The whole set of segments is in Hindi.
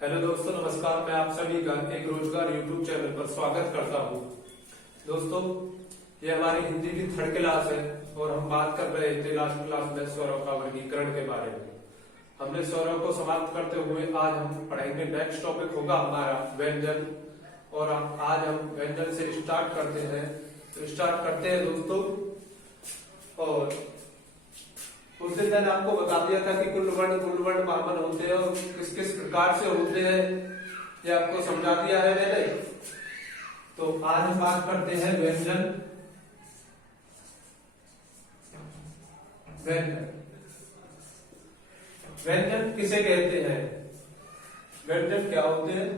हेलो दोस्तों, नमस्कार। मैं आप सभी का एक रोजगार यूट्यूब चैनल पर स्वागत करता हूँ। दोस्तों, ये हमारी हिंदी की थर्ड क्लास है और हम बात कर रहे थे लास्ट क्लास में स्वरों का वर्गीकरण के बारे में। हमने स्वरों को समाप्त करते हुए आज हम पढ़ेंगे नेक्स्ट टॉपिक होगा हमारा व्यंजन। और आज हम व्यंजन से स्टार्ट करते हैं। तो स्टार्ट करते हैं दोस्तों। और उस दिन मैंने आपको बता दिया था कि कुल वर्ण मामन होते हैं और किस किस प्रकार से होते हैं, ये आपको समझा दिया है मैंने। तो आज हम बात करते हैं व्यंजन। व्यंजन व्यंजन किसे कहते हैं? व्यंजन क्या होते हैं?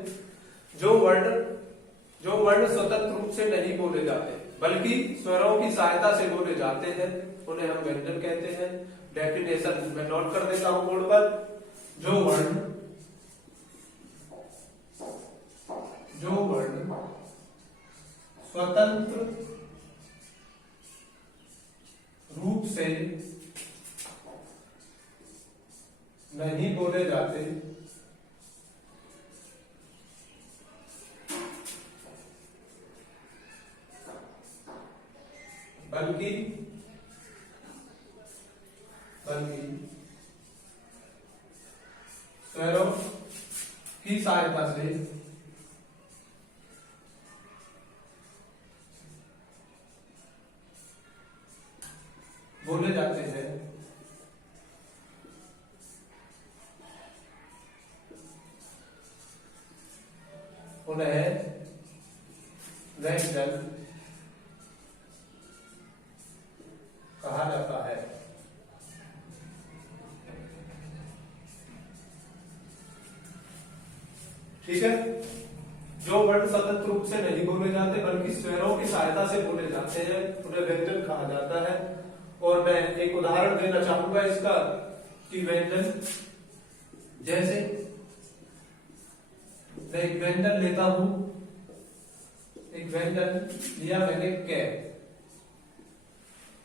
जो वर्ण स्वतंत्र रूप से नहीं बोले जाते बल्कि स्वरों की सहायता से बोले जाते हैं, उन्हें हम व्यंजन कहते हैं। डेफिनेशन मैं नोट कर देता हूं बोर्ड पर। जो वर्ण स्वतंत्र रूप से नहीं बोले जाते बल्कि स्वरों की सहायता से बोले जाते हैं, उन्हें व्यंजन कहा जाता है। ठीक है। जो वर्ण स्वतंत्र रूप से नहीं बोले जाते बल्कि स्वरों की सहायता से बोले जाते हैं, उन्हें व्यंजन कहा जाता है। और मैं एक उदाहरण देना चाहूंगा इसका कि व्यंजन, जैसे मैं एक व्यंजन लेता हूं, एक व्यंजन लिया मैंने कै,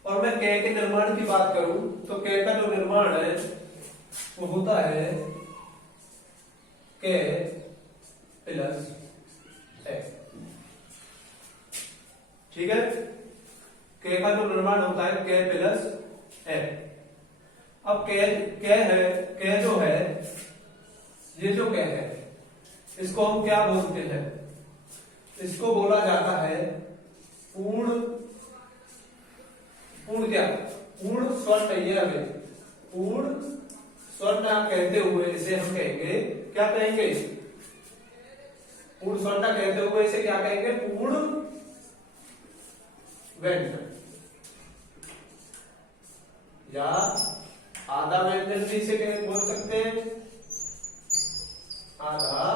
और मैं कै के निर्माण की बात करूं तो कै का जो निर्माण है वो होता है कै प्लस ए। ठीक है। कै का जो निर्माण होता है कै प्लस ए। अब कै जो है, ये जो कै है, इसको हम क्या बोलते हैं? इसको बोला जाता है पूर्ण स्वर नहीं है हमें। पूर्ण स्वर ना कहते हुए इसे हम कहेंगे, क्या कहेंगे? पूर्ण स्वरता कहते हुए इसे क्या कहेंगे? पूर्ण व्यंजन या आधा व्यंजन भी इसे बोल सकते हैं। आधा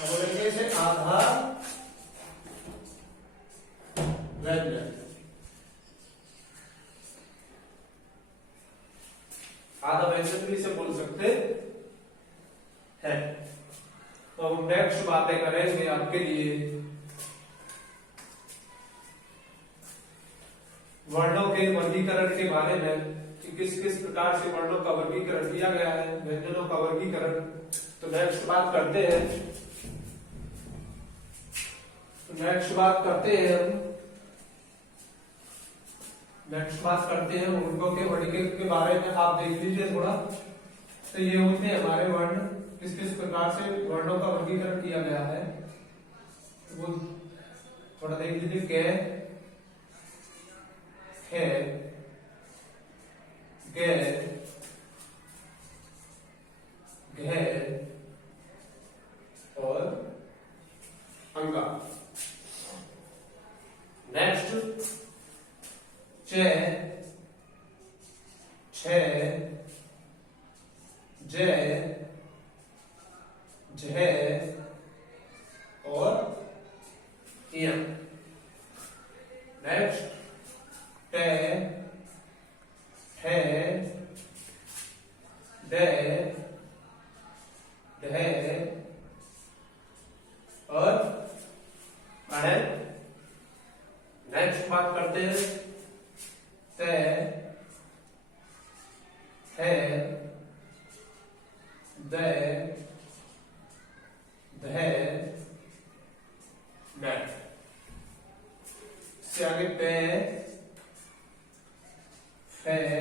बोलेंगे इसे आधा व्यंजन। आधा व्यंजन भी इसे बोल सकते हैं। तो हम नेक्स्ट बातें करेंगे आपके लिए वर्णों के वर्गीकरण के बारे में कि किस किस प्रकार से वर्णों का वर्गीकरण किया गया है, व्यंजनों का वर्गीकरण। तो नेक्स्ट बात करते हैं उनको के वर्गीकरण के बारे में। आप देख लीजिए थोड़ा। तो ये होते हैं हमारे वर्ण, किस किस प्रकार से वर्णों का वर्गीकरण किया गया है वो थोड़ा देख लीजिए। कै, खे, गे, घे और अंगा। नेक्स्ट चे, छे, जे, झे और इयं। नेक्स्ट टे, ठे, डे, ढे और अणे। नेक्स्ट बात करते हैं ते, है,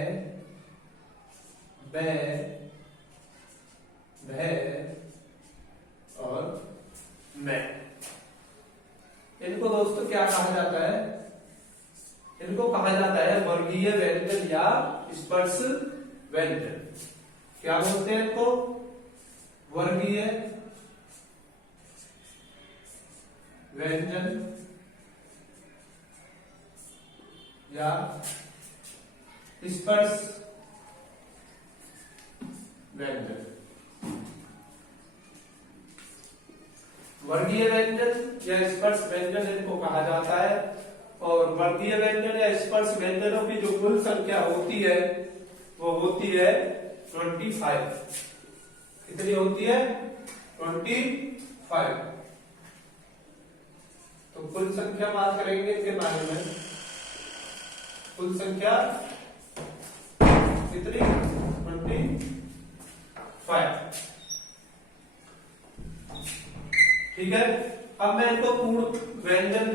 बै, भै और मैं। इनको दोस्तों क्या कहा जाता है? इनको कहा जाता है वर्गीय व्यंजन या स्पर्श व्यंजन। क्या बोलते हैं इनको? वर्गीय व्यंजन या स्पर्श व्यंजन। वर्गीय व्यंजन या स्पर्श व्यंजन इनको कहा जाता है। और वर्गीय व्यंजन या स्पर्श व्यंजनों की जो कुल संख्या होती है वो होती है 25। कितनी होती है? 25। तो कुल संख्या बात करेंगे इसके बारे में। कुल संख्या कितनी? 25। ठीक है। अब मैं इनको पूर्ण व्यंजन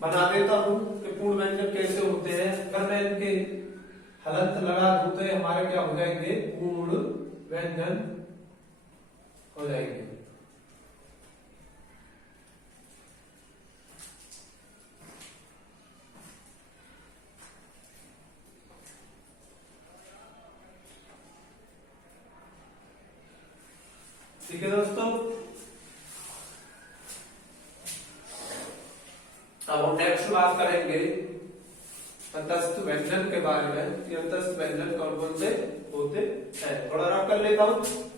बना देता हूं कि पूर्ण व्यंजन कैसे होते हैं। अगर मैं इनके हलंत लगा दूं तो हमारे क्या हो जाएंगे? पूर्ण व्यंजन हो जाएंगे। ठीक है दोस्तों। अब हम नेक्स्ट बात करेंगे अंतस्थ व्यंजन के बारे में कि अंतस्थ व्यंजन कौन कौन से होते हैं। थोड़ा रफ कर लेता हूं।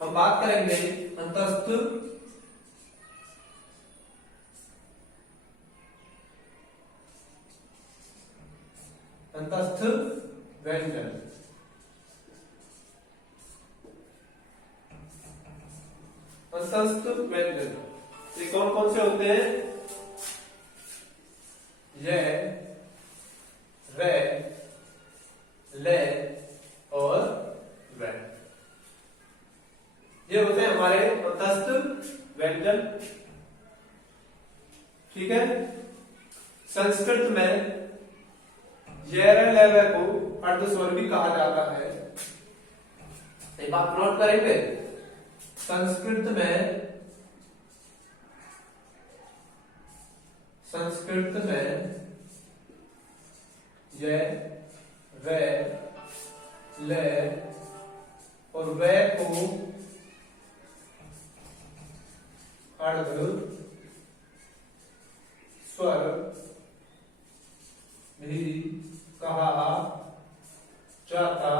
हम बात करेंगे अंतस्थ व्यंजन। अंतस्थ व्यंजन ये कौन कौन से होते हैं? य, रै, ले और वै। ये होते हैं हमारे अंतस्थ व्यंजन। ठीक है। संस्कृत में ये को अर्धस्वर भी कहा जाता है। एक बात नोट करेंगे, संस्कृत में ये, वे, ले और वे को अर्ध स्वर भी कहा जाता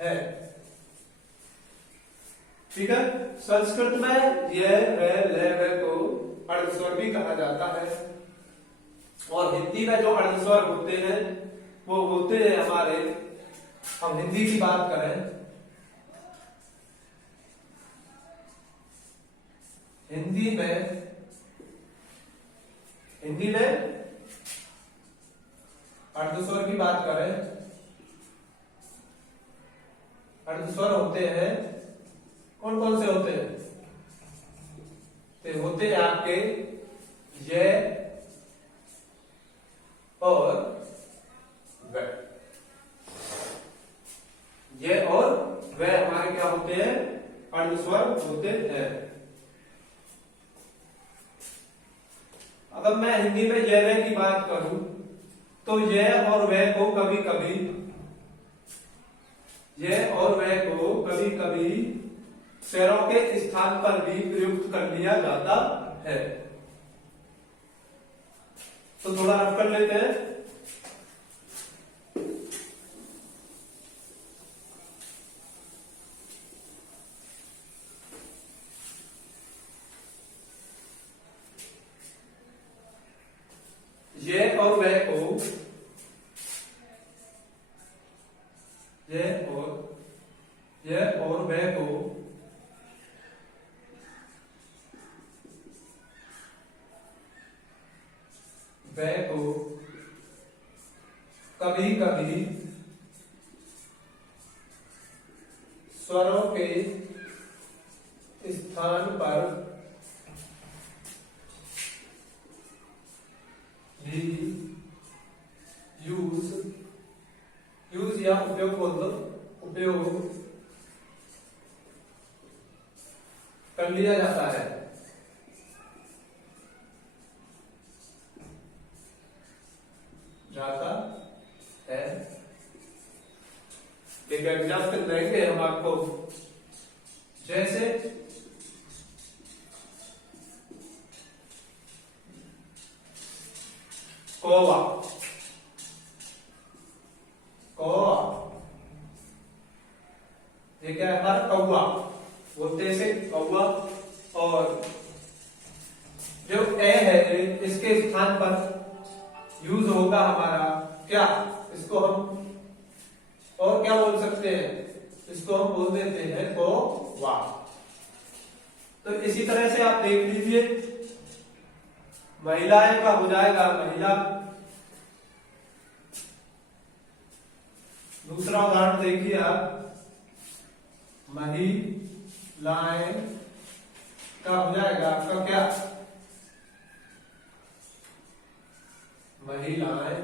है। ठीक है। संस्कृत में ये, वे, ले, वे को अर्धस्वर भी कहा जाता है। और हिंदी में जो अर्धस्वर होते हैं वो होते हैं हमारे, हम हिंदी की बात करें, हिंदी में अर्धस्वर की बात करें, अर्धस्वर होते हैं कौन कौन से होते हैं? तो होते हैं आपके ये और वे। ये और वे हमारे क्या होते हैं? अर्धस्वर होते हैं। अगर मैं हिंदी में ये वे की बात करूं तो ये और वे को कभी कभी, ये और वे को कभी कभी स्वरों के स्थान पर भी प्रयुक्त कर लिया जाता है। तो थोड़ा रफ कर लेते हैं। ये और वे को, ये और वे को व को कभी कभी स्वरों के स्थान पर भी यूज या उपयोग बोल दो, उपयोग कर लिया जाता है। एक एग्जाम्पल देंगे हम आपको, जैसे कौवा, कौवा ये क्या है हमारा कौवा बोलते से कौवा, और जो ए है इसके स्थान पर यूज होगा हमारा क्या, इसको हम और क्या बोल सकते हैं, इसको हम बोल देते हैं कौवा। तो इसी तरह से आप देख लीजिए, महिलाएं का हो जाएगा महिला। दूसरा उदाहरण देखिए आप, महिलाएं का हो जाएगा आपका क्या, महिलाएं,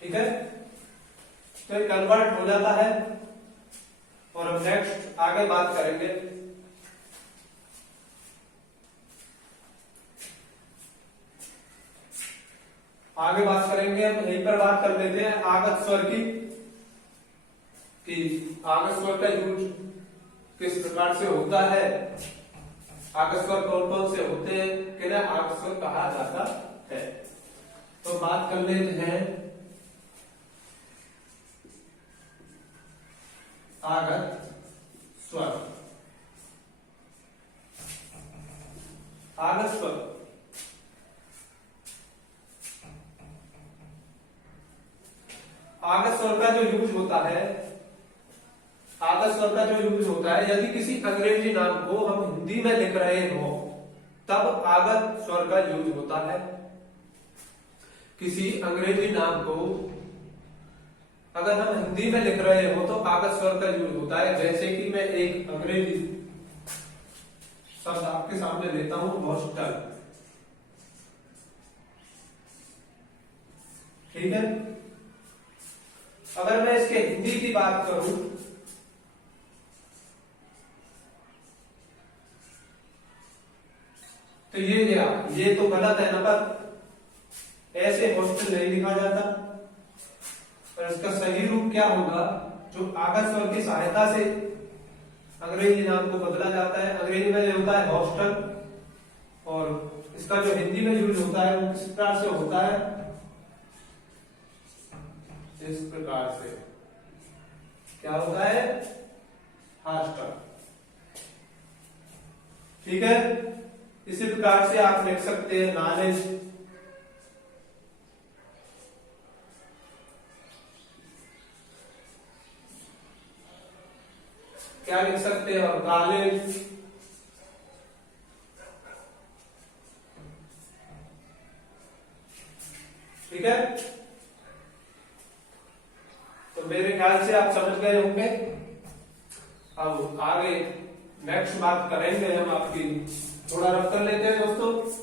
ठीक है। तो कन्वर्ट हो जाता है। और हम नेक्स्ट आगे बात करेंगे, हम यहीं पर बात कर लेते हैं आगत स्वर की, कि आगत स्वर का यूज किस प्रकार से होता है, आगत स्वर कौन कौन से होते हैं, किन्हें आगत स्वर कहा जाता है। तो बात कर लेते हैं आगत स्वर। आगत स्वर आगत स्वर का जो यूज होता है, आगत स्वर का जो यूज होता है, यदि किसी अंग्रेजी नाम को हम हिंदी में लिख रहे हो तब आगत स्वर का यूज होता है। किसी अंग्रेजी नाम को अगर हम हिंदी में लिख रहे हो तो आगत स्वर का यूज होता है। जैसे कि मैं एक अंग्रेजी शब्द आपके सामने लेता हूं, हॉस्टल, ठीक है। अगर मैं इसके हिंदी की बात करूं तो ये तो गलत है ना, पर ऐसे हॉस्टल नहीं लिखा जाता। और इसका सही रूप क्या होगा, जो आगत स्वर की सहायता से अंग्रेजी नाम को बदला जाता है। अंग्रेजी में होता है हॉस्टल, और इसका जो हिंदी में यूज होता है वो किस प्रकार से होता है, इस प्रकार से क्या होता है, हॉस्टल, ठीक है। इसी प्रकार से आप लिख सकते हैं नॉलेज, क्या लिख सकते हैं, और कॉलेज, ठीक है। तो मेरे ख्याल से आप समझ गए होंगे। अब आगे नेक्स्ट बात करेंगे हम आपकी, थोड़ा रफ कर लेते हैं दोस्तों।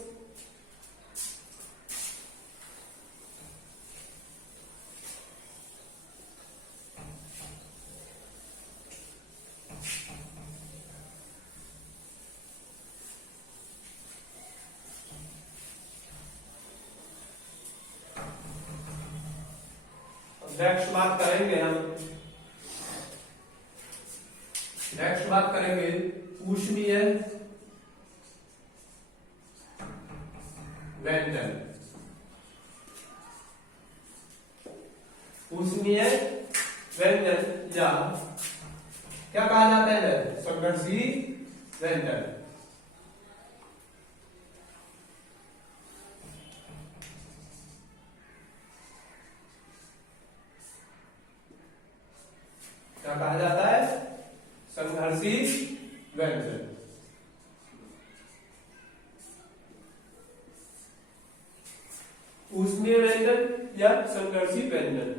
नेक्स्ट बात करेंगे ऊष्मीय व्यंजन। ऊष्मीय व्यंजन या क्या कहा जाता है, संघर्षी व्यंजन। क्या कहा जाता है, संघर्षी व्यंजन। ऊष्मीय व्यंजन या संघर्षी व्यंजन,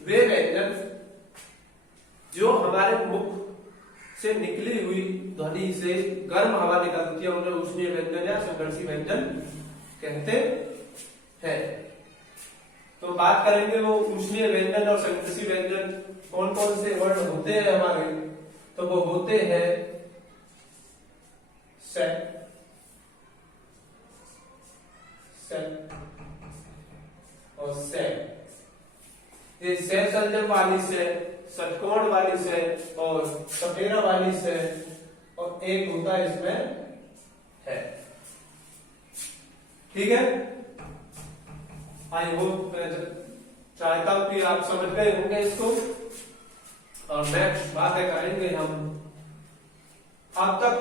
वे व्यंजन जो हमारे मुख से निकली हुई ध्वनि से गर्म हवा निकलती है उन्हें ऊष्मीय व्यंजन या संघर्षी व्यंजन कहते हैं। तो बात करेंगे वो ऊष्मीय व्यंजन और संघर्षी व्यंजन कौन कौन से वर्ण होते हैं हमारे, तो वो होते हैं से, और से। ये से संजम वाली से, षटकोण वाली से और सपेरा वाली से, और एक होता है इसमें है। ठीक है, आई होप चाहता हूं कि आप समझ गए होंगे इसको। और नेक्स्ट बातें करेंगे हम। अब तक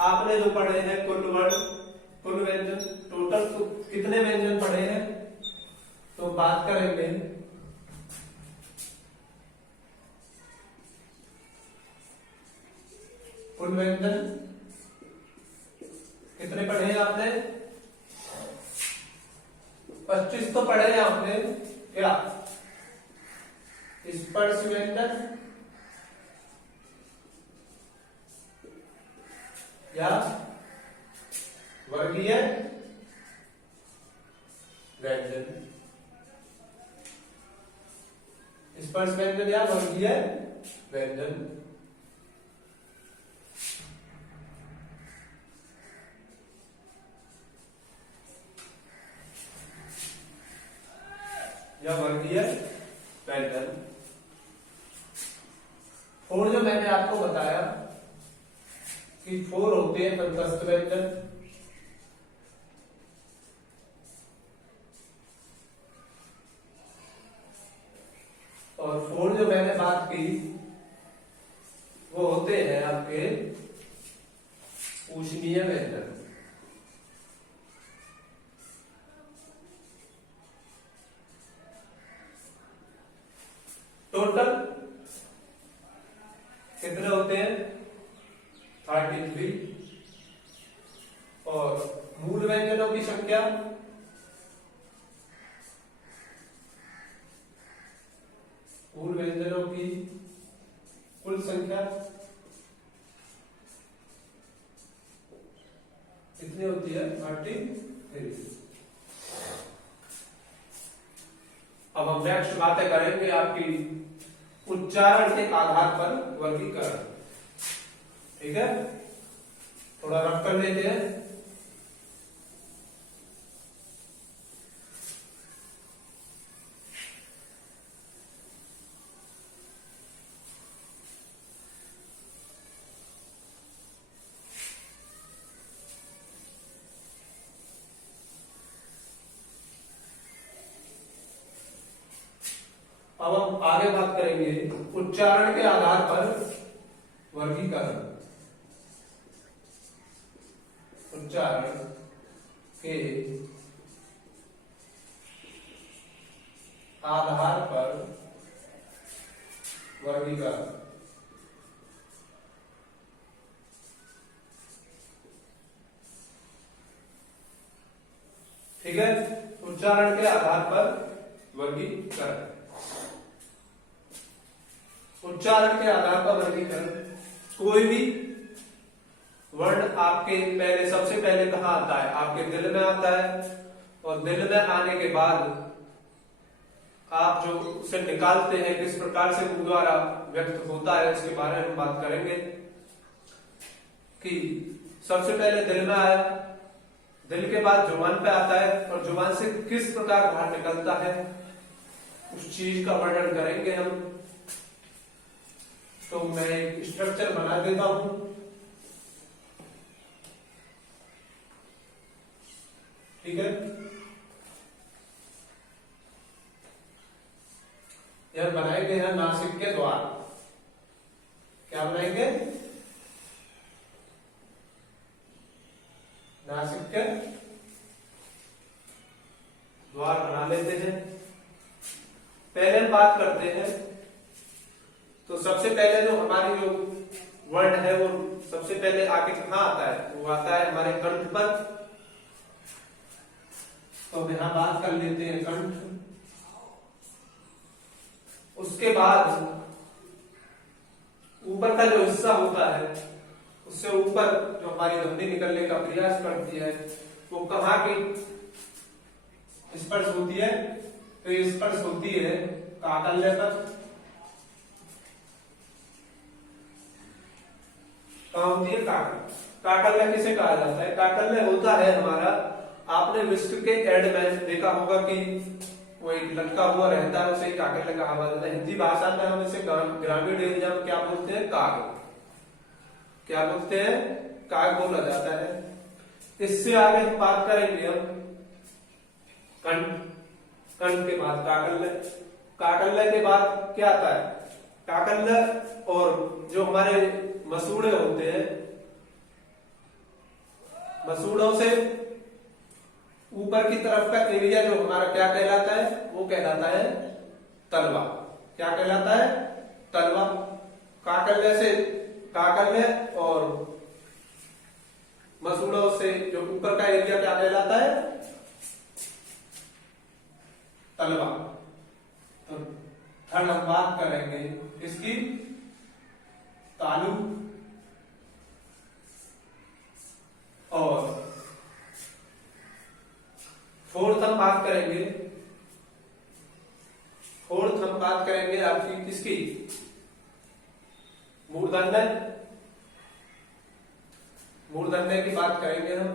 आपने जो पढ़े हैं कुल वर्ण, कुल व्यंजन, टोटल तो कितने व्यंजन पढ़े हैं, तो बात करेंगे कुल व्यंजन कितने पढ़े हैं आपने? 25 तो पढ़े हैं आपने। क्या? स्पर्श व्यंजन या वर्गीय व्यंजन, स्पर्श व्यंजन या वर्गीय व्यंजन। या वर्गीय व्यंजन। फोर जो मैंने आपको बताया कि फोर होते हैं तटस्थ व्यंजन, और फोर जो मैंने बात की वो होते हैं आपके ऊष्मीय व्यंजन। टोटल कितने होते हैं? 33। और मूल व्यंजनों की संख्या मूल व्यंजनों की कुल संख्या कितनी होती है? 33। अब हम नेक्स्ट बातें करेंगे आपकी उच्चारण के आधार पर वर्गीकरण। ठीक है, थोड़ा रफ कर लेते हैं। अब हम आगे बात करेंगे उच्चारण के आधार पर वर्गीकरण। उच्चारण के आधार पर वर्गीकरण। ठीक है, उच्चारण के आधार पर वर्गीकरण। उच्चारण के आधार पर वर्गीकरण, कोई भी वर्ण आपके पहले सबसे पहले कहाँ आता है? आपके दिल में आता है, और दिल में आने के बाद आप जो उसे निकालते हैं किस प्रकार से मुंह द्वारा व्यक्त होता है उसके बारे में हम बात करेंगे। कि सबसे पहले दिल में आया, दिल के बाद जुबान पे आता है, और जुबान से किस प्रकार बाहर निकलता है उस चीज का वर्णन करेंगे हम। तो मैं एक स्ट्रक्चर बना देता हूं। ठीक है, यह बनाएंगे हैं नासिक के द्वार। क्या बनाएंगे? नासिक के द्वार बना लेते हैं। पहले हम बात करते हैं, तो सबसे पहले जो हमारी जो वर्ण है वो सबसे पहले आके कहाँ आता है? वो आता है हमारे कंठ पर। तो अब यहां बात कर लेते हैं कंठ। उसके बाद ऊपर का जो हिस्सा होता है, उससे ऊपर जो हमारी ध्वनि निकलने का प्रयास करती है, वो कहाँ की स्पर्श होती है? तो ये स्पर्श होती है काकल्य तक। कहाँ होती है? काकल्य किसे कहा जाता है? काकल्य होता है हमारा, आपने विश्व के एड में देखा होगा कि वो एक लटका हुआ रहता है, उसे काकल्य कहा जाता है। हिंदी भाषा में हम इसे ग्रामीण एरिया में क्या बोलते हैं? काग। क्या बोलते हैं? काग बोला जाता है। इससे आगे हम बात करेंगे हम कंठ। कंठ के बाद काकल्य। काकल्य के बाद क्या आता है? काकल्य और जो हमारे मसूड़े होते हैं, मसूड़ों से ऊपर की तरफ का एरिया जो हमारा क्या कहलाता है? वो कहलाता है तलवा। क्या कहलाता है? तलवा। काकल्य से, काकल्य और मसूड़ों से जो ऊपर का एरिया क्या कहलाता है? तलवा। तो थर्ड हम बात करेंगे इसकी तालु। और फोर्थ हम बात करेंगे, आपकी किसकी? मूर्धन्य। मूर्धन्य की बात करेंगे हम।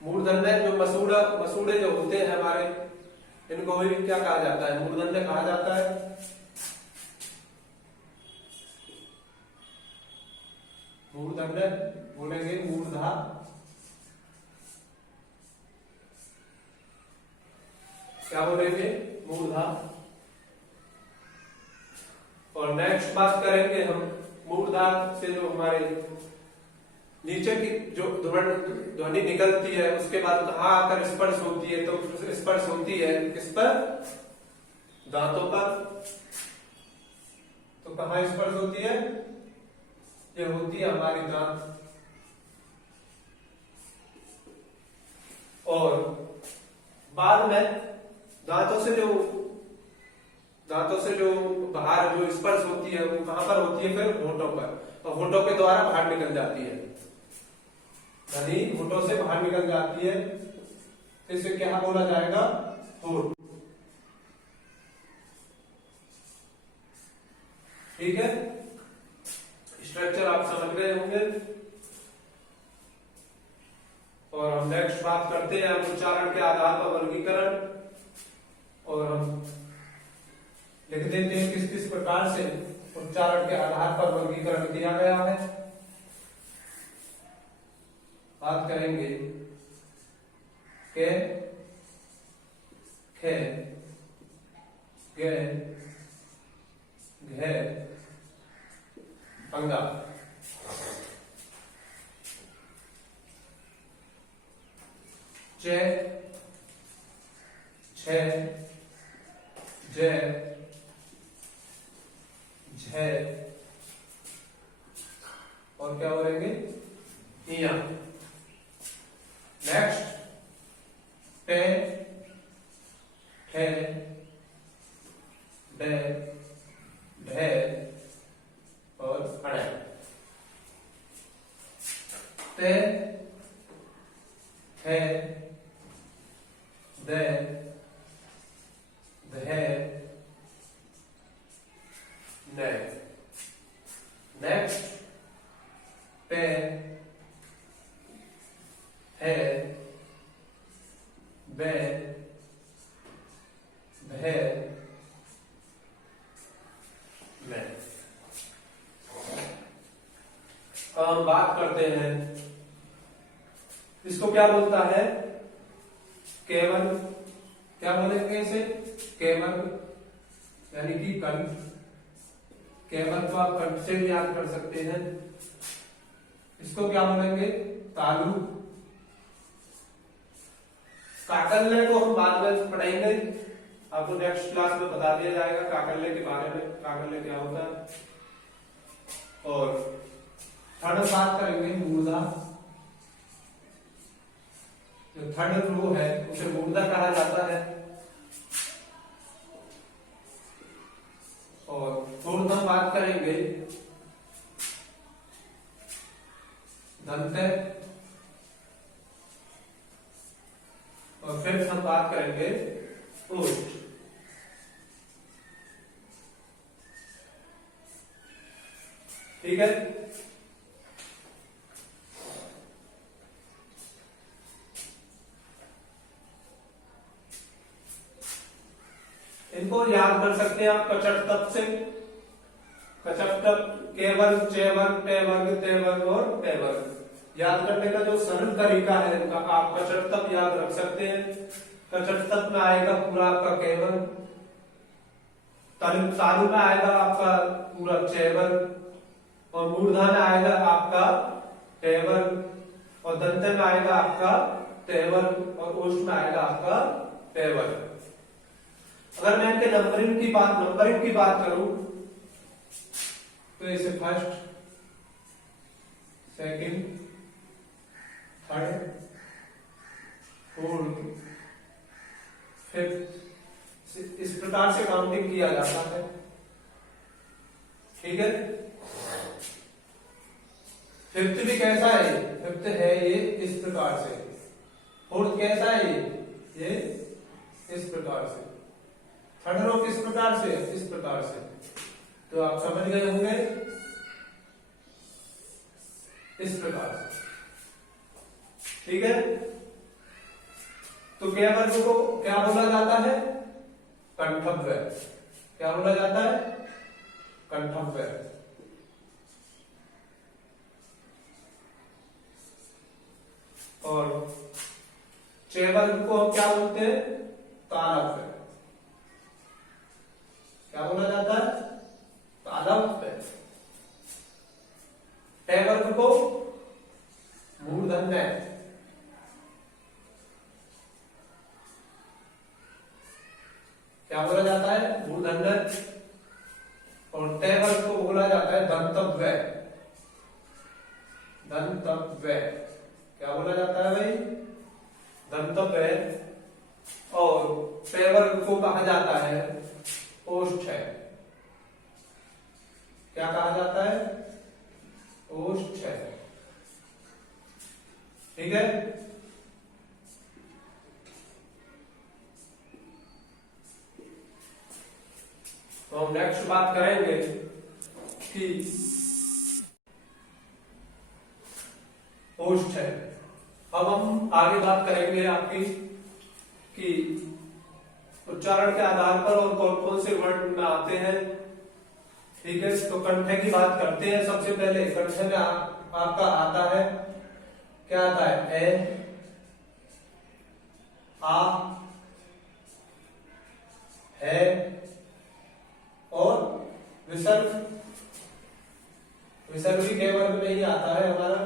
मूर्धन्य जो मसूड़े जो होते हैं हमारे, इनको भी क्या कहा जाता है? मूर्धन्य कहा जाता है। मूर्धन्य बोलेंगे मूर्धा। क्या बोलेंगे? मूर्धा। और नेक्स्ट बात करेंगे हम मूर्धा से जो हमारे नीचे की जो ध्वनि निकलती है, उसके बाद कहाँ आकर स्पर्श होती है? तो स्पर्श होती है किस पर? दांतों पर। तो कहाँ स्पर्श होती है? ये होती है हमारी दांत। और बाद में दांतों से जो बाहर जो स्पर्श होती है, वो कहां पर होती है? फिर होठों पर। और होठों के द्वारा बाहर निकल जाती है, ध्वनि होठों से बाहर निकल जाती है। इसे क्या बोला जाएगा? होठ। ठीक है, स्ट्रक्चर आप समझ गए होंगे। और हम नेक्स्ट बात करते हैं उच्चारण के आधार पर वर्गीकरण। और हम लिख देते हैं किस किस प्रकार से उच्चारण के आधार पर वर्गीकरण किया गया है। बात करेंगे के, खे, गे, घे, पंगा। चे, छे, जे, झे, और क्या बोलेंगे? इया। नेक्स्ट पे, ठे, डे, ढे और अड़े। ते, थे, दे, धे, ने। नेक्स्ट पे, है, बे, भे, में। अब हम बात करते हैं, इसको क्या बोलता है? केवल। क्या बोलेंगे इसे? केवल, यानी कि कंठ। केवल को आप कंठ से भी याद कर सकते हैं। इसको क्या बोलेंगे? तालु। काकल्य को हम बाद में पढ़ेंगे, आपको नेक्स्ट क्लास में बता दिया जाएगा काकल्य के बारे में, काकल्य क्या होता है। और थर्ड बात करेंगे मूर्धा। जो थर्ड रो है उसे मूर्धा कहा जाता है, और फोर्थ हम बात करेंगे दंत, और फिफ्थ हम बात करेंगे ओष्ठ। ठीक है, इनको याद कर सकते हैं आप कचट तप से। कचट तप केवल, चेवर्ग, टेवर्ग, तेवर्ग और टेवर्ग। याद करने का जो सरल तरीका है इनका, आप कचट तप याद रख सकते हैं। कचट तप में आएगा पूरा आपका केवल, तालु में आएगा आपका पूरा चेवर्ग, और मूर्धा में आएगा आपका टेवर्ग, और दंत में आएगा आपका तेवर्ग, और ओष्ठ में आएगा आपका टेवर्ग। अगर मैं इनके नंबरिंग की बात करूं तो इसे first, second, third, fourth, fifth, इस प्रकार से काउंटिंग किया जाता है। ठीक है, फिफ्थ भी कैसा है? फिफ्थ है ये इस प्रकार से। फोर्थ कैसा है? ये इस प्रकार से। थर्ड रो किस प्रकार से? इस प्रकार से। तो आप समझ गए होंगे, इस प्रकार से। ठीक है, तो क्या वर्ग को क्या बोला जाता है? कंठव्य। क्या बोला जाता है? कंठव्य। और चेवर्ग को हम क्या बोलते हैं? तालव्य। क्या बोला जाता है? तालव्य। टेवर्ग को मूर्धन्य। क्या बोला जाता है? मूर्धन्य। और टेवर्ग को बोला जाता है दंतव्य। दंतव्य। क्या बोला जाता है भाई? दंतव्य। और टेवर्ग को कहा जाता है ओष्ठ। है क्या कहा जाता है? ओष्ठ है। ठीक है, तो हम नेक्स्ट बात करेंगे कि ओष्ठ है। अब हम आगे बात करेंगे आपकी कि उच्चारण के आधार पर और कौन कौन से वर्ण में आते हैं। ठीक है, तो कंठे की बात करते हैं। सबसे पहले कंठे में आपका आता है, क्या आता है? ए, आ, है और विसर्ग। विसर्ग भी के वर्ग में ही आता है हमारा,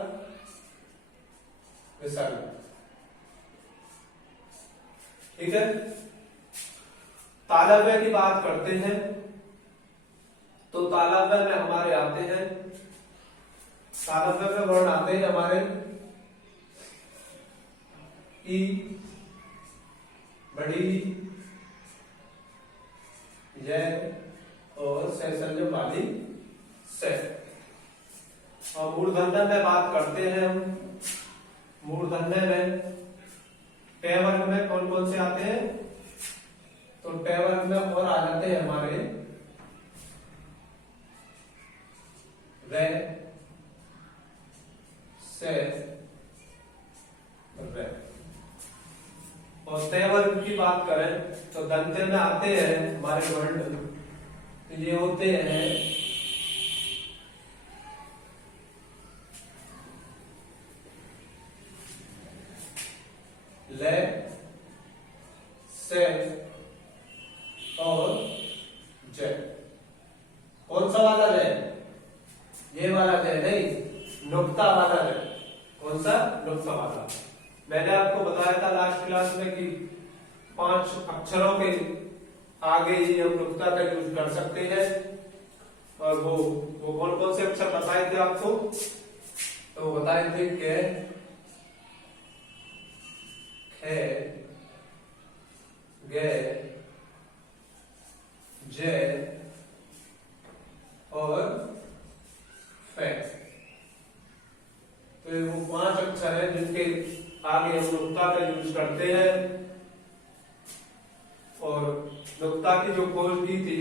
विसर्ग। ठीक है, तालव्य की बात करते हैं तो तालव्य में हमारे आते हैं, तालव्य में वर्ण आते हैं हमारे ई, बड़ी, य और सैसल्य वाली से। और मूर्धन्य में बात करते हैं हम। मूर्धन्य में टे वर्ग में कौन कौन से आते हैं? तो टे वर्ग में और आ जाते हैं हमारे रे, से, रे। और ते वर्ग की बात करें तो दंते में आते हैं हमारे वर्ण, ये होते हैं ले, से और जय। कौन सा वाला जय? ये वाला जय नहीं, नुक्ता वाला जय। कौन सा? नुक्ता वाला। मैंने आपको बताया था लास्ट क्लास में कि 5 अक्षरों के आगे ही हम नुक्ता का यूज कर सकते हैं। और वो कौन कौन से अक्षर बताए थे आपको? तो बताए थे कि है, गे, जे और फे। तो ये वो 5 अक्षर है जिनके आगे हम नुक्ता का यूज करते हैं। और नुक्ता की जो खोज की थी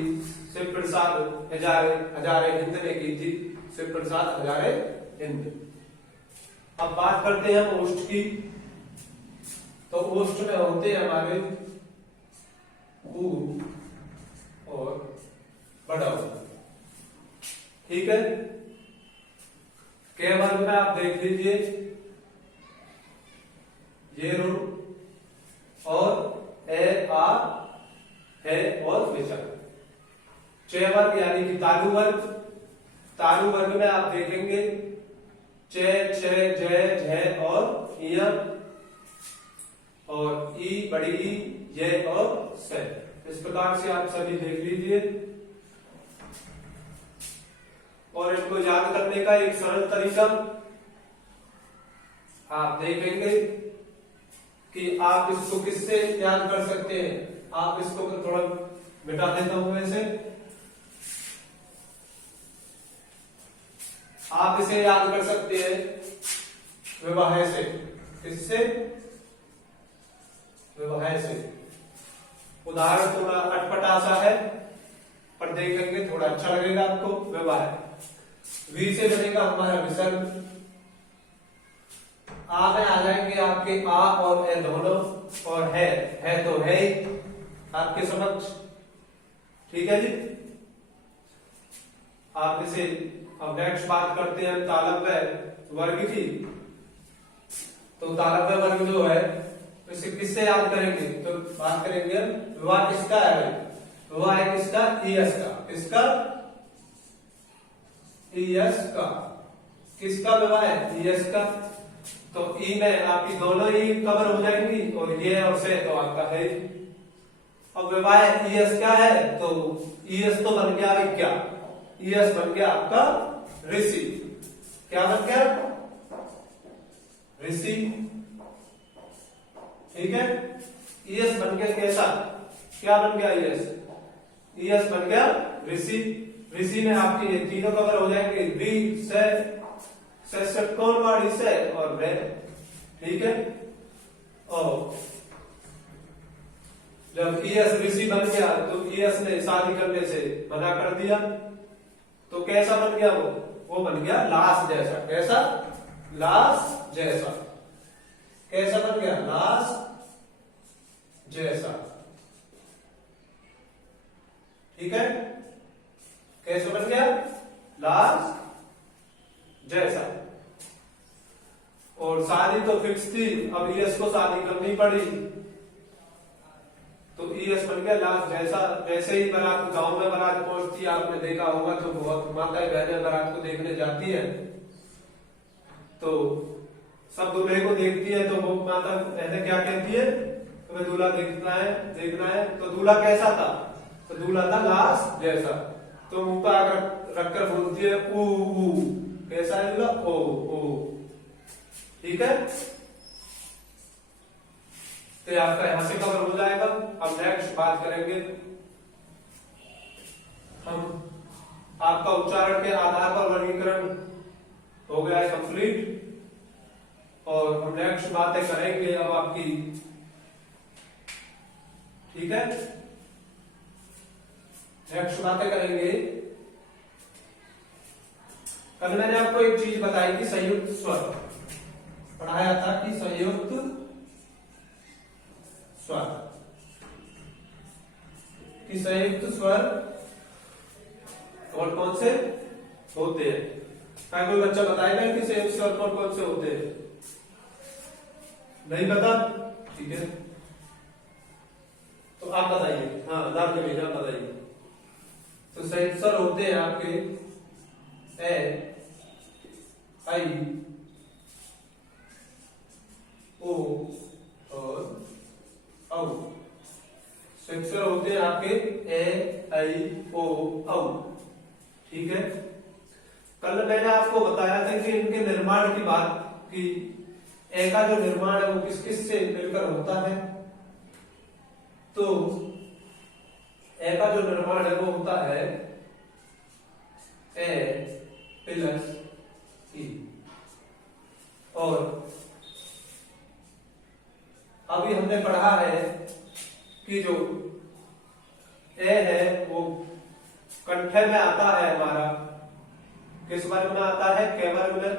शिव प्रसाद हजारे हिंद ने की थी, शिव प्रसाद हजारे हिंद। अब बात करते हैं ओष्ठ की। तो ओष्ठ में होते हैं हमारे ऊ और बड़ा ऊ, ठीक है। के वर्ग में आप देख लीजिए, ये रू और ए आ है और विचर। चे वर्ग यानी कि तालु वर्ग, तालु वर्ग में आप देखेंगे चे, छे, जय, झय और इय और ई, बड़ी ई, ये और से। इस प्रकार से आप सभी देख लीजिए। और इसको याद करने का एक सरल तरीका आप देखेंगे कि आप इसको किससे याद कर सकते हैं। आप इसको थोड़ा मिटा देता हूं वैसे। आप इसे याद कर सकते हैं विवाह से। किससे? विवाह से। उदाहरण थोड़ा अटपटा सा है पर देखेंगे थोड़ा अच्छा लगेगा आपको। विवाह, वी से बनेगा हमारा विसर्ग। आ में आ जाएंगे आपके आ और ए दोनों, और है तो है ही आपके समक्ष, ठीक है जी। आप इसे अब नेक्स्ट बात करते हैं तालव्य वर्ग की। तो तालव्य वर्ग जो है इसे किससे याद करेंगे? तो बात करेंगे विवाह किसका है? विवाह है किसका? ईएस का। किसका? ईएस का। किसका विवाह है? ईएस का। तो ई में आपकी दोनों ही कवर हो जाएंगी और ये और से तो आपका है। अब विवाह ईएस क्या है? तो ईएस तो बन गया अभी क्या? ईएस बन गया आपका ऋषि। क्या बन गया? ऋषि, ठीक है। ईएस बन गया कैसा? क्या बन गया ईएस? ईएस बन गया ऋषि। ऋषि में आपके ये तीनों कवर हो जाएंगे, री से कौन वाड़ी से और रे, ठीक है। और जब ईएस ऋषि बन गया तो ईएस ने शादी करने से मना कर दिया, तो कैसा बन गया वो बन गया लाश जैसा। कैसा? लाश जैसा। कैसा बन गया? लाश जैसा, ठीक है। कैसे बन गया? लाश जैसा। और शादी तो फिक्स थी, अब ईएस को शादी करनी पड़ी तो ईएस बन गया लाश जैसा। जैसे ही बारात गांव में बारात पहुंचती, आपने देखा होगा तो बहुत माताएं बहनें बारात को देखने जाती है, तो सब दूल्हे को देखती है तो वो माता बहनें क्या कहती है? तुम्हें दूल्हा देखना है। तो दूल्हा कैसा था? तो दूल्हा था लाश जैसा। तो मुंह पर आकर रखकर बोलती है ऊ। कैसा है दूल्हा? ओ, ठीक है। तो आपका यहां से कवर हो जाएगा। अब नेक्स्ट बात करेंगे हम, आपका उच्चारण के आधार पर वर्गीकरण हो गया है कंप्लीट। और हम नेक्स्ट बातें करेंगे अब आपकी, ठीक है। नेक्स्ट बातें करेंगे, कल मैंने आपको एक चीज बताई थी, संयुक्त स्वर पढ़ाया था कि संयुक्त स्वर, कि संयुक्त स्वर कौन कौन से होते हैं। क्या कोई बच्चा बताएगा कि संयुक्त स्वर कौन कौन से होते हैं? नहीं पता? ठीक है, तो आप बताइए। हाँ, नाम के भेजा, बताइए। तो संयुक्त स्वर होते हैं आपके ए, आई, ओ और औ। संयुक्त स्वर होते हैं आपके ए, आई, ओ, औ, ठीक है। कल मैंने आपको बताया था कि इनके निर्माण की बात की, ए का जो निर्माण है वो किस किस से मिलकर होता है? तो ए का जो निर्माण है वो होता है ए प्लस ई। और अभी हमने पढ़ा है कि जो ए है वो कंठे में आता है हमारा, किस वर्ग में आता है? के वर्ग में।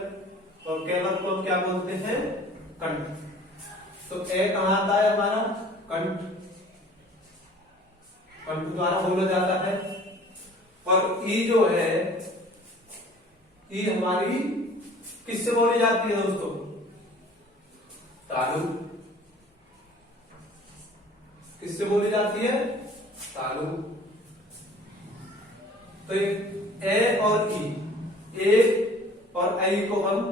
और के वर्ग को हम क्या बोलते हैं? कंठ। तो ए कहां आता है हमारा? कंठ, कंठ द्वारा बोला जाता है। और ई जो है, ई हमारी किससे बोली जाती है दोस्तों? तालु। किससे बोली जाती है? तालु। तो ए और ई, ए और आई को हम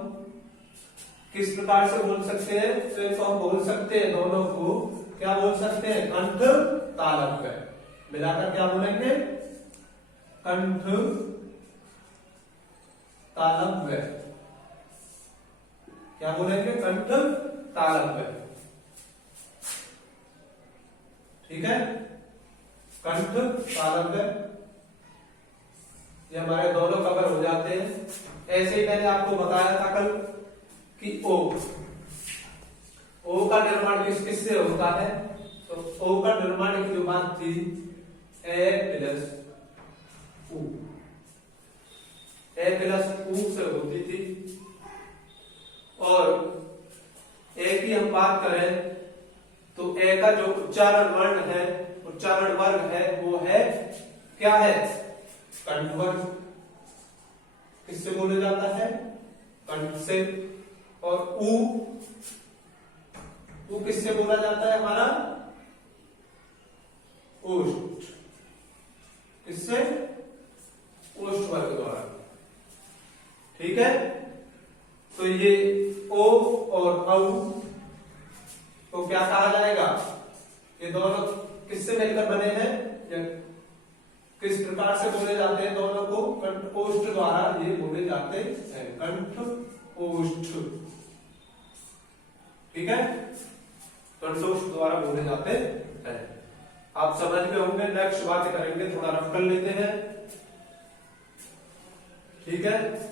किस प्रकार से बोल सकते हैं? तो इसको हम बोल सकते हैं, दोनों को क्या बोल सकते हैं? कंठ तालव्य। मिलाकर क्या बोलेंगे? कंठ तालव्य। क्या बोलेंगे? कंठ तालव्य। ठीक है, कंठ तालव्य। ये हमारे दोनों कवर हो जाते हैं। ऐसे ही मैंने आपको बताया था कल कि ओ का निर्माण किस किस से होता है? तो ओ का निर्माण की जो बात थी, ए प्लस उ, ए प्लस उ से होती थी। और ए की हम बात करें तो ए का जो उच्चारण वर्ण है, उच्चारण वर्ग है, वो है क्या है? कंठ वर्ग। किससे बोला जाता है? कंठ से। और उ किससे बोला जाता है हमारा? ओष्ठ। किससे? ओष्ठ वर्ग द्वारा। ठीक है, तो ये ओ और औ तो क्या कहा जाएगा? ये दोनों किससे मिलकर बने हैं? या किस प्रकार से बोले जाते हैं? दोनों को कंठ ओष्ठ द्वारा ये बोले जाते हैं, कंठ ओष्ठ। ठीक है, कंठ ओष्ठ द्वारा बोले जाते हैं। आप समझ में होंगे। नेक्स्ट बात करेंगे, थोड़ा रफ कर लेते हैं। ठीक है,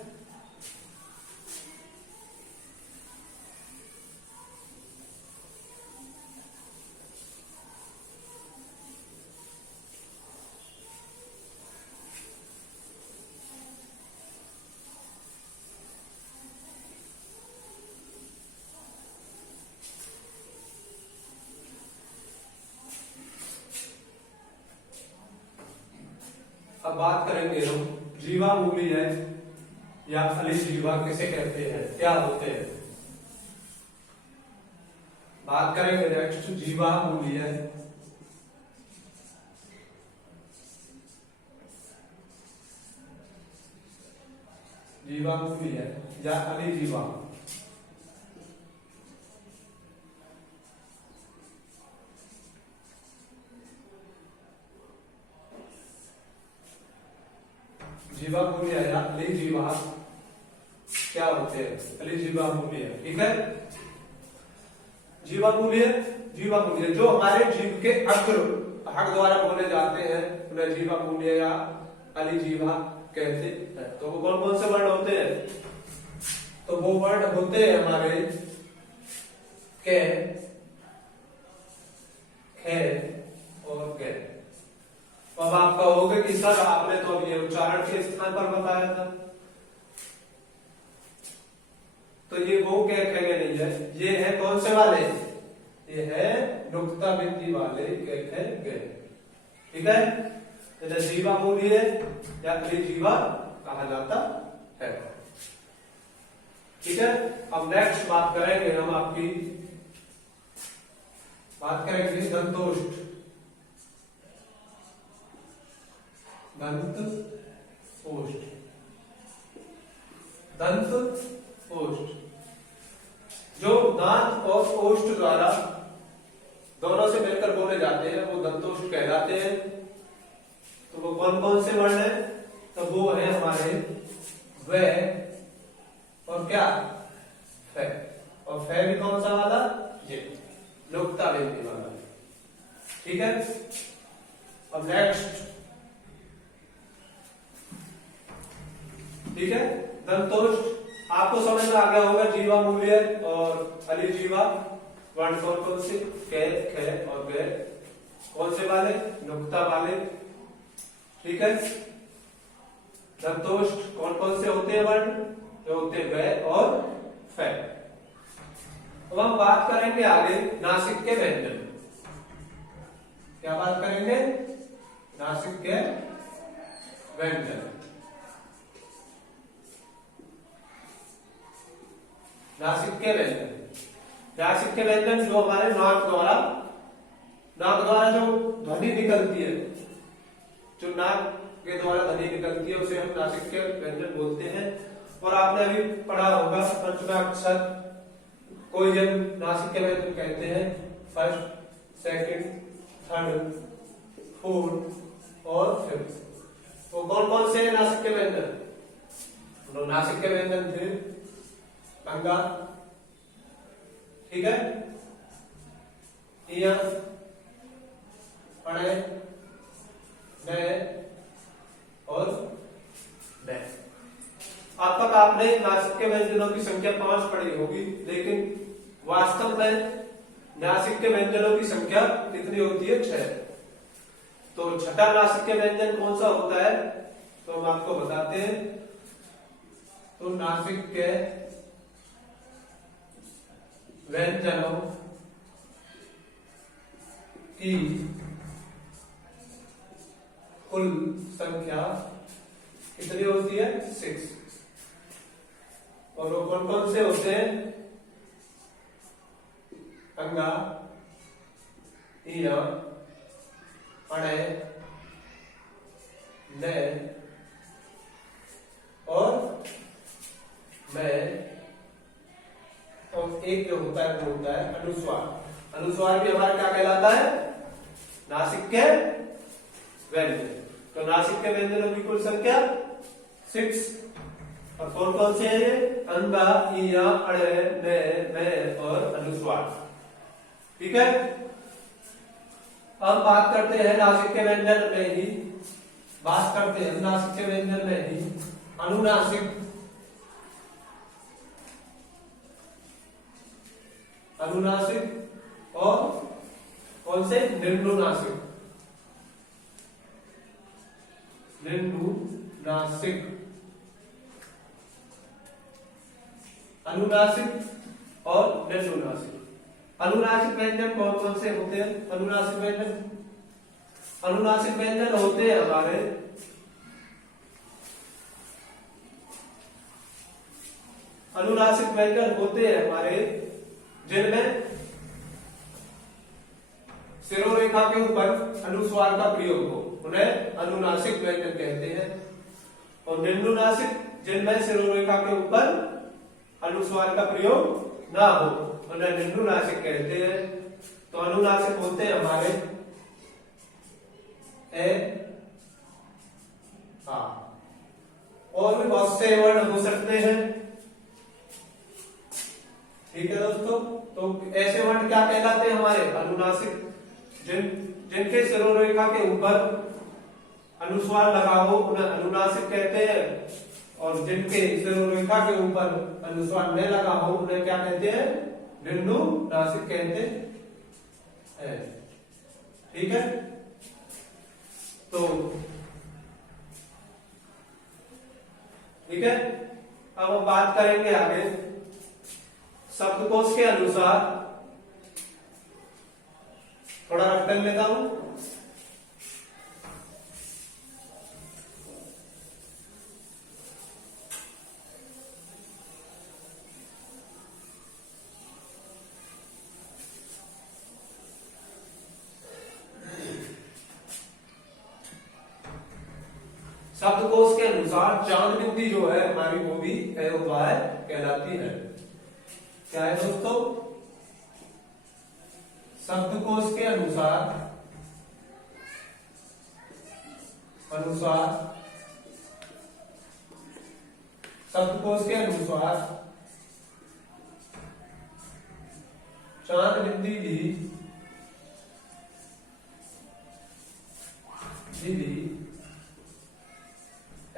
अब बात करेंगे हम जीवा मूली है या अलिजीवा किसे कहते हैं, क्या होते हैं? बात करेंगे नेक्स्ट जीवा मूली है जीवा मूली है या अलिजीवा। जीवा मूल्य या अलिजीवा क्या होते हैं? अलिजीवा मूल्य। ठीक है, जीवा मूल्य जो हमारे जीव के अग्र भाग द्वारा बोले जाते हैं उन्हें जीवा मूल्य या अलिजीवा कहते हैं। तो वो कौन कौन से वर्ण होते हैं? तो वो वर्ण होते हैं हमारे के, खे और गे। अब आप कहोगे कि सर आपने तो ये उच्चारण के स्थान पर बताया था, तो ये वो के खे नहीं है, ये है कौन से वाले? ये है नुक्ता बिंदी वाले के खे गे। ठीक है, तो जीवा मूल्य या अलिजीवा कहा जाता है। ठीक है, अब नेक्स्ट बात करेंगे हम आपकी, बात करेंगे दंतोष्ठ। दंत ओष्ठ, दंत ओष्ठ जो दांत और ओष्ठ द्वारा दोनों से मिलकर बोले जाते हैं वो दंतोष्ठ कहलाते हैं। तो वो कौन कौन से वर्ण है? तो वो है हमारे वे और क्या? फे। और फे भी कौन सा वाला, ये नुक्ता बिंदी वाला। ठीक है, अब नेक्स्ट, ठीक है, दंतोष्ठ आपको समझ में आ गया होगा। जीवा मूल्य और अलिजीवा वर्ण कौन कौन से, कै, खे और गे, कौन से वाले, नुक्ता वाले। ठीक है, दंतोष्ठ कौन कौन से होते हैं वर्ण, जो होते हैं गे और फे। अब हम बात करेंगे आगे नासिक के व्यंजन। क्या बात करेंगे, नासिक के व्यंजन। नासिक के व्यंजन, नासिक के व्यंजन जो हमारे नाक द्वारा जो ध्वनि निकलती है, जो नाक के द्वारा ध्वनि निकलती है, उसे हम नासिक के व्यंजन बोलते हैं। और आपने अभी पढ़ा होगा पंचमाक्षर कोई जब नासिक के व्यंजन कहते हैं, फर्स्ट, सेकंड, थर्ड, फोर्थ और फिफ्थ। तो कौन कौन से नासिक के व्यंजन, तो नासिक के व्यंजन थे अंगा, ठीक है, इया, अणे, ने और ने। अब तक आपने नासिक के व्यंजनों की संख्या 5 पढ़ी होगी, लेकिन वास्तव में नासिक के व्यंजनों की संख्या कितनी होती है, 6। तो छठा नासिक के व्यंजन कौन सा होता है, तो हम आपको बताते हैं। तो नासिक के व्यंजनों की कुल संख्या कितनी होती है, 6। और वो कौन कौन से होते हैं, अंगा, इया, अणे, ने और मैं, और एक जो होता है वो होता है अनुस्वार। अनुस्वार भी हमारा क्या कहलाता है, नासिक के व्यंजन। तो नासिक के व्यंजनों की कुल संख्या 6। और कौन कौन से हैं ये, अंगा, इया, अणे, ने, मैं और अनुस्वार। ठीक है, अब बात करते हैं नासिक के व्यंजन में ही, बात करते हैं नासिक के व्यंजन में ही अनुनासिक, अनुनासिक और कौन से, निम्नुनासिक, निम्नुनासिक, अनुनासिक और निम्नुनासिक। अनुनासिक व्यंजन कौन कौन से होते हैं, अनुनासिक व्यंजन, अनुनासिक व्यंजन होते हैं हमारे अनुनासिक व्यंजन होते हैं हमारे जिनमें शिरोरेखा के ऊपर अनुस्वार का प्रयोग हो, उन्हें अनुनासिक व्यंजन कहते हैं। और निम्नुनासिक, जिनमें शिरोरेखा के ऊपर अनुस्वार का प्रयोग ना हो, उन्हें निम्नुनासिक कहते हैं। तो अनुनासिक होते हैं हमारे ए, आ, और भी बहुत से वर्ण हो सकते हैं। ठीक है दोस्तों, तो ऐसे वर्ण क्या कहलाते हैं हमारे, अनुनासिक, जिनके शिरोरेखा के ऊपर अनुस्वार लगा हो उन्हें अनुनासिक कहते हैं। और जिनके शिरोरेखा के ऊपर अनुस्वार न लगा हो उन्हें क्या कहते हैं, निम्नुनासिक कहते हैं। ठीक है, तो ठीक है, अब हम बात करेंगे आगे शब्दकोश के अनुसार। थोड़ा रख कर लेता हूं। शब्दकोश के अनुसार चांद बिंदी जो है हमारी वो भी अयोपाय कहलाती है। क्या है दोस्तों, शब्दकोश के अनुसार शब्दकोश के अनुसार चांद बिंदी भी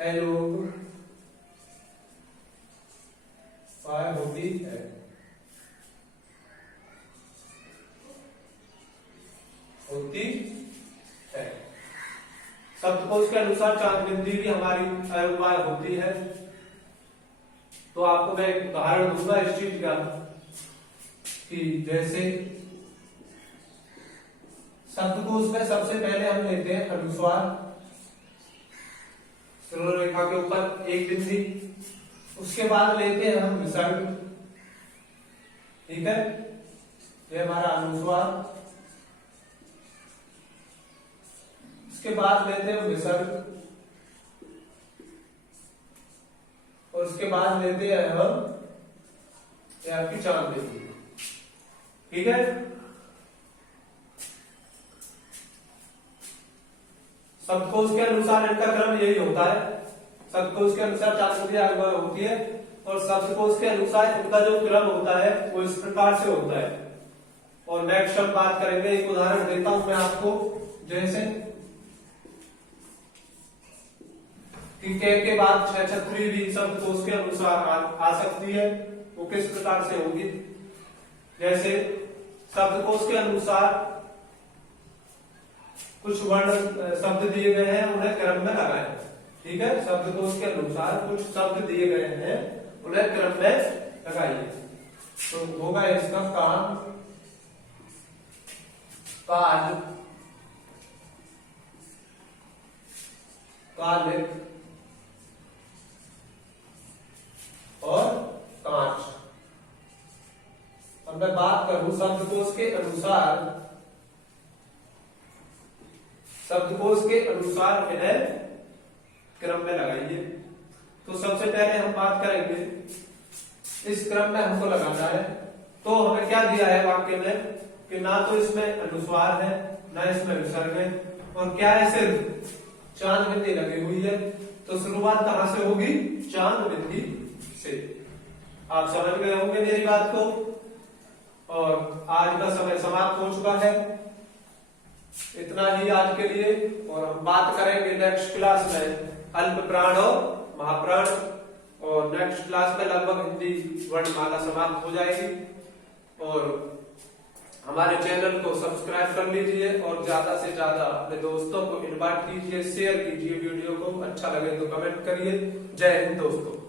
अलोप पार होती है। शब्दकोश के अनुसार चांद बिंदी भी हमारी अयोपाय होती है। तो आपको मैं एक उदाहरण दूंगा इस चीज का कि जैसे शब्दकोश में सबसे पहले हम लेते हैं अनुस्वार, सरल रेखा के ऊपर एक बिंदी, उसके बाद लेते हैं हम विसर्ग। ठीक है, ये हमारा अनुस्वार, उसके बाद लेते हैं विसर्ग और उसके बाद लेते हैं हम ये आपकी चांद बिंदी। ठीक है, शब्दकोश के अनुसार इनका क्रम यही होता है। शब्दकोश के अनुसार चांद बिंदी अयोपाय होती है और शब्दकोश के अनुसार इनका जो क्रम होता है वो इस प्रकार से होता है। और नेक्स्ट हम बात करेंगे, एक उदाहरण देता हूं मैं आपको, जैसे कि के बाद छत्री भी शब्दकोश के अनुसार आ सकती है। वो किस प्रकार से होगी, जैसे शब्दकोश के अनुसार कुछ वर्ण शब्द दिए गए हैं, उन्हें क्रम में लगाएं। ठीक है, शब्दकोश के अनुसार कुछ शब्द दिए गए हैं, उन्हें क्रम में लगाइए। तो होगा इसका कान, काल, कालिक और कांच। अब मैं बात करूं शब्दकोश के अनुसार, शब्दकोश के अनुसार इन्हें क्रम में लगाइए। तो सबसे पहले हम बात करेंगे इस क्रम में हमको लगाना है। तो हमें क्या दिया है वाक्य में कि ना तो इसमें अनुस्वार है ना इसमें विसर्ग है, और क्या है, सिर्फ चांद बिंदी लगी हुई है। तो शुरुआत कहां से होगी, चांद बिंदी से। आप समझ गए होंगे मेरी बात को। और आज का समय समाप्त हो चुका है, इतना ही आज के लिए। और हम बात करेंगे नेक्स्ट क्लास में अल्प प्राण और महाप्राण, और नेक्स्ट क्लास में लगभग हिंदी वर्णमाला समाप्त हो जाएगी। और हमारे चैनल को सब्सक्राइब कर लीजिए और ज्यादा से ज्यादा अपने दोस्तों को इनवाइट कीजिए, शेयर कीजिए वीडियो को। अच्छा लगे तो कमेंट करिए। जय हिंद दोस्तों।